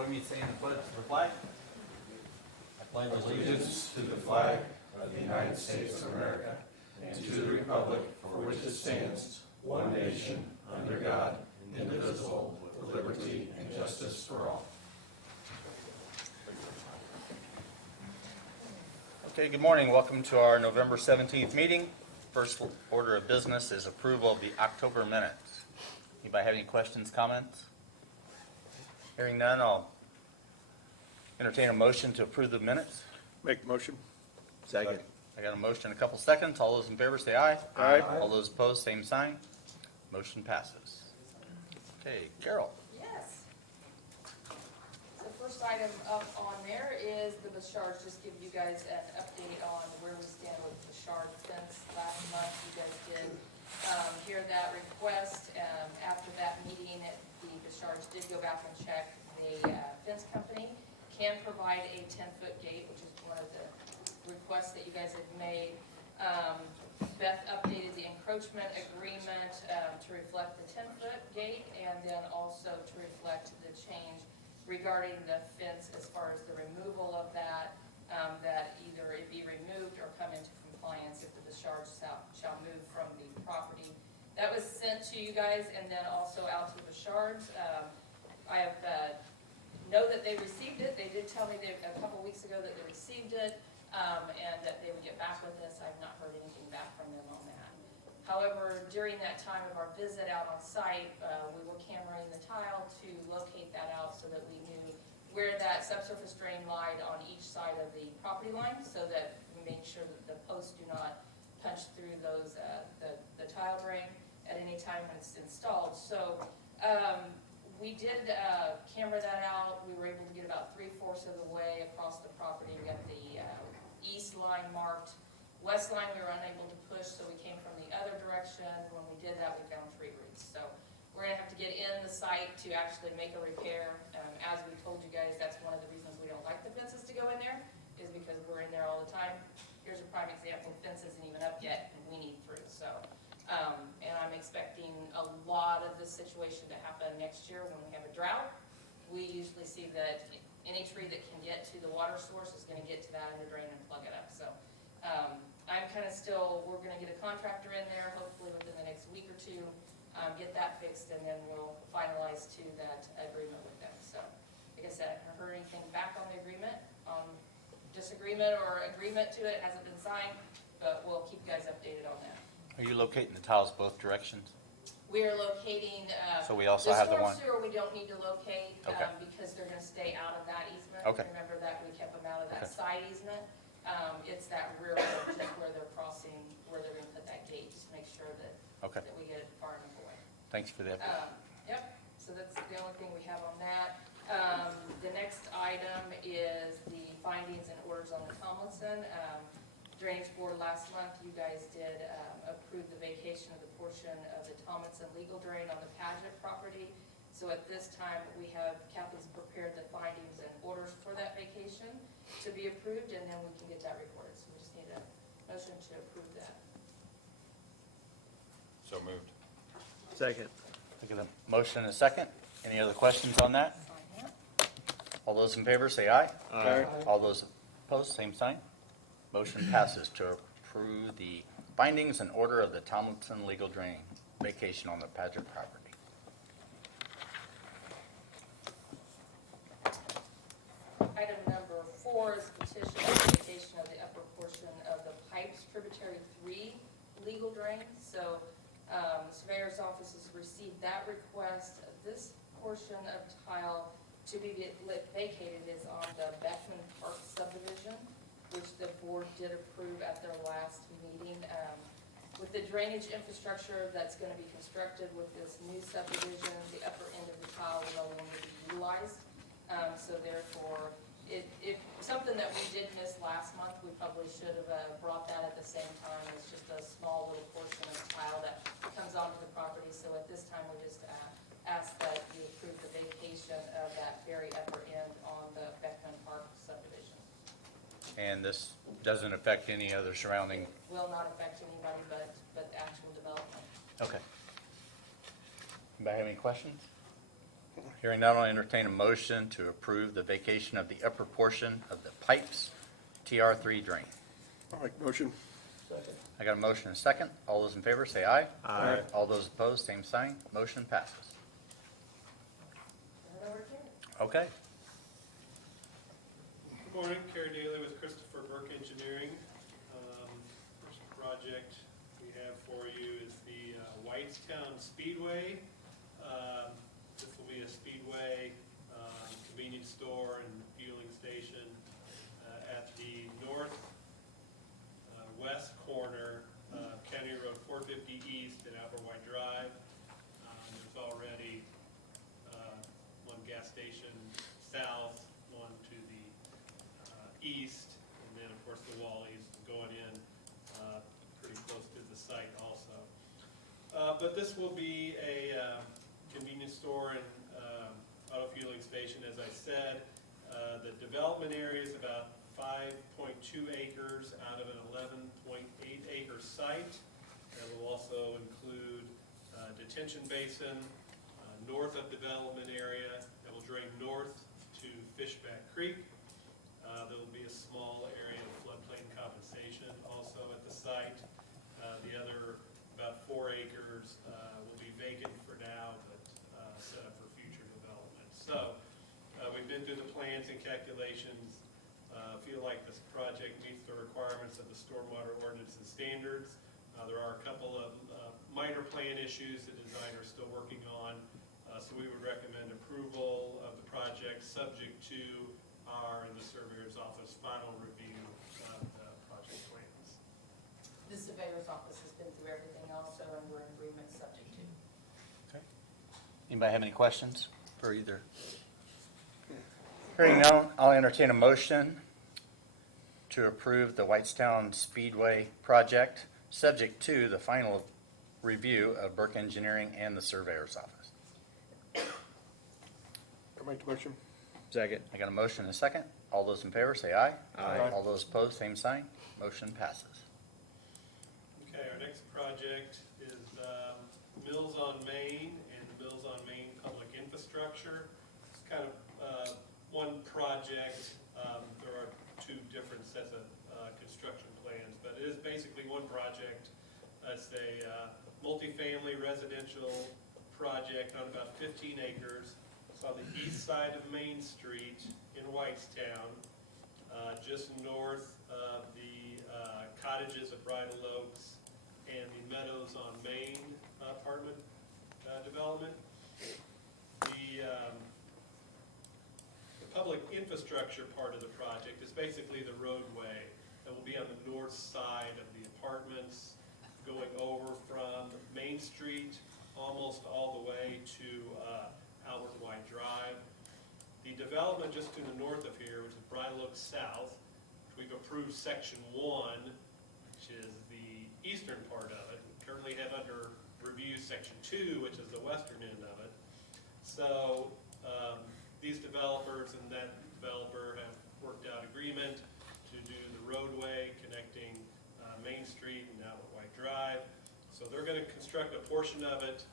Join me in saying the pledge to the flag. I pledge allegiance to the flag of the United States of America and to the republic for which it stands, one nation, under God, indivisible, with liberty and justice for all. Okay, good morning. Welcome to our November 17th meeting. First order of business is approval of the October minutes. Anybody have any questions, comments? Hearing none, I'll entertain a motion to approve the minutes. Make the motion. Second. I got a motion in a couple seconds. All those in favor say aye. Aye. All those opposed, same sign. Motion passes. Okay, Carol. Yes. The first item up on there is the Bouchard, just give you guys an update on where we stand with the Bouchard fence. Last month, you guys did hear that request. After that meeting, the Bouchards did go back and check. The fence company can provide a 10-foot gate, which is one of the requests that you guys had made. Beth updated the encroachment agreement to reflect the 10-foot gate and then also to reflect the change regarding the fence as far as the removal of that, that either it be removed or come into compliance if the discharge shall move from the property. That was sent to you guys and then also out to the Bouchards. I have know that they received it. They did tell me a couple weeks ago that they received it. And that they would get back with us. I've not heard anything back from them on that. However, during that time of our visit out on site, we were cameraing the tile to locate that out so that we knew where that subsurface drain lied on each side of the property line so that we made sure that the posts do not punch through those the tile drain at any time when it's installed. So we did camera that out. We were able to get about 3/4 of the way across the property. We got the east line marked. West line we were unable to push, so we came from the other direction. When we did that, we found tree roots. So we're gonna have to get in the site to actually make a repair. As we told you guys, that's one of the reasons we don't like the fences to go in there, is because we're in there all the time. Here's a prime example, the fence isn't even up yet, and we need through. So, and I'm expecting a lot of this situation to happen next year when we have a drought. We usually see that any tree that can get to the water source is gonna get to that under drain and plug it up. So I'm kind of still, we're gonna get a contractor in there, hopefully within the next week or two, get that fixed, and then we'll finalize to that agreement with them. So, like I said, I haven't heard anything back on the agreement, disagreement or agreement to it, hasn't been signed, but we'll keep you guys updated on that. Are you locating the tiles both directions? We are locating, So we also have the storm one. sewer we don't need to locate, Okay. Because they're gonna stay out of that easement. Okay. Remember that we kept them out of that Okay. side easement. It's that rear one, just where they're crossing, where they're gonna put that gate, just to make sure that, Okay, that we get it far enough away. thanks for the update. Yep, so that's the only thing we have on that. The next item is the findings and orders on the Tomlinson. Drainage Board last month, you guys did approve the vacation of the portion of the Tomlinson legal drain on the Paget property. So at this time, we have, Kathy's prepared the findings and orders for that vacation to be approved, and then we can get that recorded. So we just need a motion to approve that. So moved. Second. Look at the motion in a second. Any other questions on that? Sign that. All those in favor say aye. Aye. All those opposed, same sign. Motion passes to approve the findings and order of the Tomlinson legal drain vacation on the Paget property. Item number 4 is petition for vacation of the upper portion of the Pipes Tributary 3 legal drain. So the surveyor's office has received that request. This portion of tile to be vacated is on the Beckman Park subdivision, which the board did approve at their last meeting. With the drainage infrastructure that's going to be constructed with this new subdivision, the upper end of the tile will no longer be utilized. So therefore, it something that we did miss last month. We probably should have brought that at the same time. It's just a small little portion of tile that comes onto the property. So at this time, we just ask that you approve the vacation of that very upper end on the Beckman Park subdivision. And this doesn't affect any other surrounding, Will not affect anybody but the actual development. okay. Anybody have any questions? Hearing none, I'll entertain a motion to approve the vacation of the upper portion of the pipes TR3 drain. I'll make the motion. Second. I got a motion and a second. All those in favor say aye. Aye. All those opposed, same sign. Motion passes. Turn it over to Karen. Okay. Good morning, Kerry Daly with Christopher Burke Engineering. First project we have for you is the Whitestown Speedway. This will be a speedway, convenience store and fueling station at the west corner of County Road 450 East and White Drive. There's already one gas station south, one to the east, and then of course the Wally's going in pretty close to the site also. But this will be a convenience store and auto fueling station, as I said. The development area is about 5.2 acres out of an 11.8 acre site. That will also include detention basin north of development area that will drain north to Fishback Creek. There will be a small area of floodplain compensation also at the site. The other about 4 acres will be vacant for now, but set up for future development. So we've been through the plans and calculations. Feel like this project meets the requirements of the stormwater ordinance and standards. There are a couple of minor plan issues the designer is still working on. So we would recommend approval of the project subject to our and the surveyor's office final review of the project plans. The surveyor's office has been through everything also, and we're in agreement subject to. Anybody have any questions for either? Hearing none, I'll entertain a motion to approve the Whitestown Speedway project, subject to the final review of Burke Engineering and the surveyor's office. I'll make the motion. Second. I got a motion and a second. All those in favor say aye. Aye. All those opposed, same sign. Motion passes. Okay, our next project is Mills on Main and the Mills on Main Public Infrastructure. It's kind of one project. There are two different sets of construction plans, but it is basically one project. It's a multifamily residential project on about 15 acres. It's on the east side of Main Street in Whitestown, just north of the cottages of Bridal Oaks and the Meadows on Main apartment development. The public infrastructure part of the project is basically the roadway that will be on the north side of the apartments, going over from Main Street almost all the way to Albert White Drive. The development just to the north of here, which is Bridal Oaks South, we've approved section 1, which is the eastern part of it. We currently have under review section 2, which is the western end of it. So these developers and that developer have worked out agreement to do the roadway connecting Main Street and Albert White Drive. So they're going to construct a portion of it,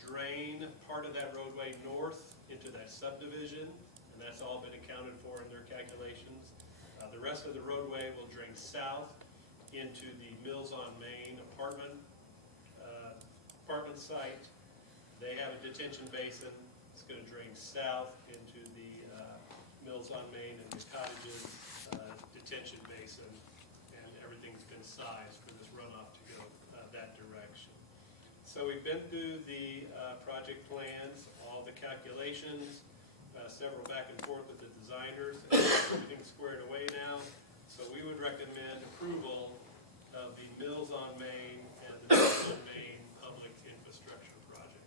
drain part of that roadway north into that subdivision, and that's all been accounted for in their calculations. The rest of the roadway will drain south into the Mills on Main apartment site. They have a detention basin. It's going to drain south into the Mills on Main and the cottages detention basin, and everything's been sized for this runoff to go that direction. So we've been through the project plans, all the calculations, several back and forth with the designers, and everything's squared away now. So we would recommend approval of the Mills on Main and the Mills on Main public infrastructure project.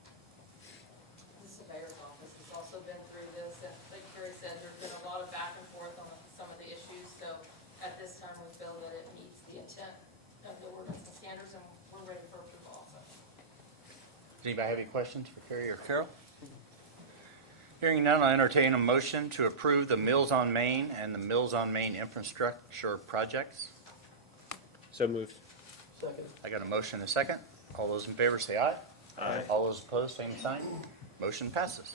The surveyor's office has also been through this, and like Kerry said, there's been a lot of back and forth on some of the issues, so at this time, we feel that it meets the intent of the ordinance and standards, and we're ready for approval also. Does anybody have any questions for Carrie or Carol? Hearing none, I'll entertain a motion to approve the Mills on Main and the Mills on Main infrastructure projects. So moved. Second. I got a motion and a second. All those in favor say aye. Aye. All those opposed, same sign. Motion passes.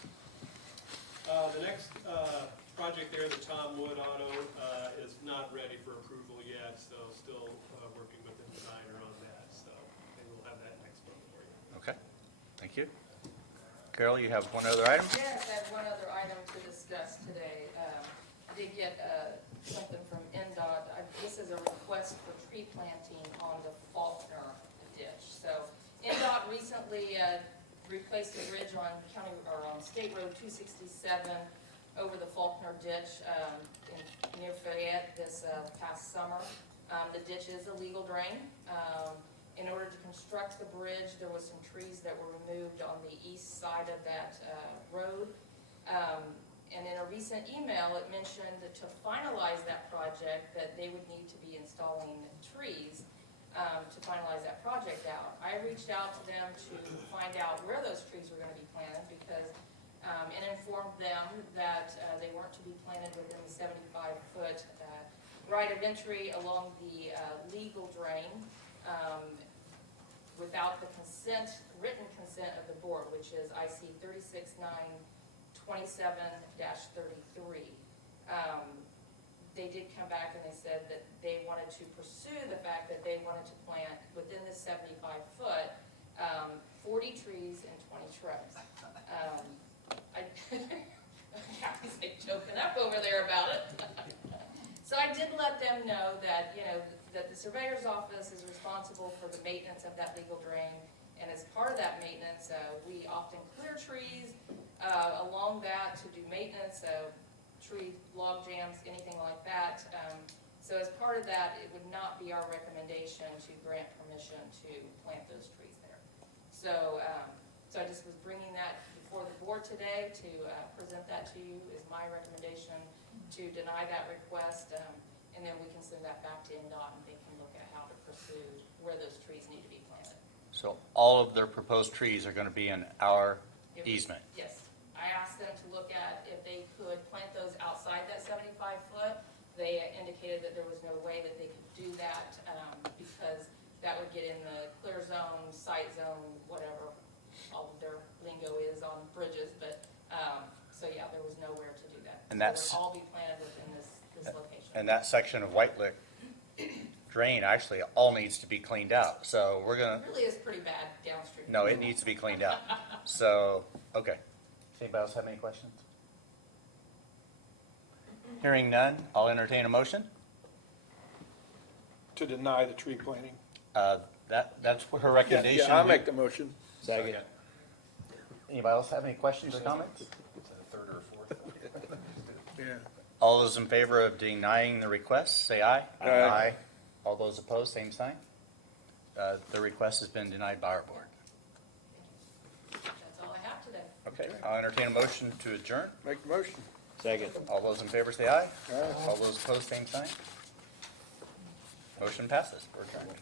The next project there, the Tom Wood Auto, is not ready for approval yet, so still working with the designer on that, so maybe we'll have that next month for you. Okay, thank you. Carol, you have one other item? Yes, I have one other item to discuss today. I did get something from NDOT. This is a request for tree planting on the Faulkner ditch. So NDOT recently replaced a bridge on on State Road 267 over the Faulkner ditch near Fayette this past summer. The ditch is a legal drain. In order to construct the bridge, there was some trees that were removed on the east side of that road. And in a recent email, it mentioned that to finalize that project, that they would need to be installing trees to finalize that project out. I reached out to them to find out where those trees were gonna be planted because, and informed them that they weren't to be planted within the 75-foot right of entry along the legal drain, without the written consent of the board, which is IC 36927-33. They did come back and they said that they wanted to pursue the fact that they wanted to plant within the 75-foot, 40 trees and 20 shrubs. Kathy's like joking up over there about it. So I did let them know that, that the surveyor's office is responsible for the maintenance of that legal drain. And as part of that maintenance, we often clear trees along that to do maintenance, tree log jams, anything like that. So as part of that, it would not be our recommendation to grant permission to plant those trees there. So, so I just was bringing that before the board today to present that to you is my recommendation to deny that request. And then we can send that back to NDOT and they can look at how to pursue where those trees need to be planted. So all of their proposed trees are gonna be in our easement? Yes. I asked them to look at if they could plant those outside that 75-foot. They indicated that there was no way that they could do that because that would get in the clear zone, sight zone, whatever all of their lingo is on bridges. But, so yeah, there was nowhere to do that. And So that's- they'll all be planted within this location. And that section of White Lick drain actually all needs to be cleaned out. So we're gonna, It really is pretty bad downstream. no, it needs to be cleaned out. So, okay. Does anybody else have any questions? Hearing none, I'll entertain a motion. To deny the tree planting. That's what her recommendation. Yeah, I'll make the motion. Second. Anybody else have any questions or comments? Third or fourth. Yeah. All those in favor of denying the request, say aye. Aye. All those opposed, same sign. The request has been denied by our board. That's all I have today. Okay, I'll entertain a motion to adjourn. Make the motion. Second. All those in favor, say aye. Aye. All those opposed, same sign. Motion passes. We're adjourned.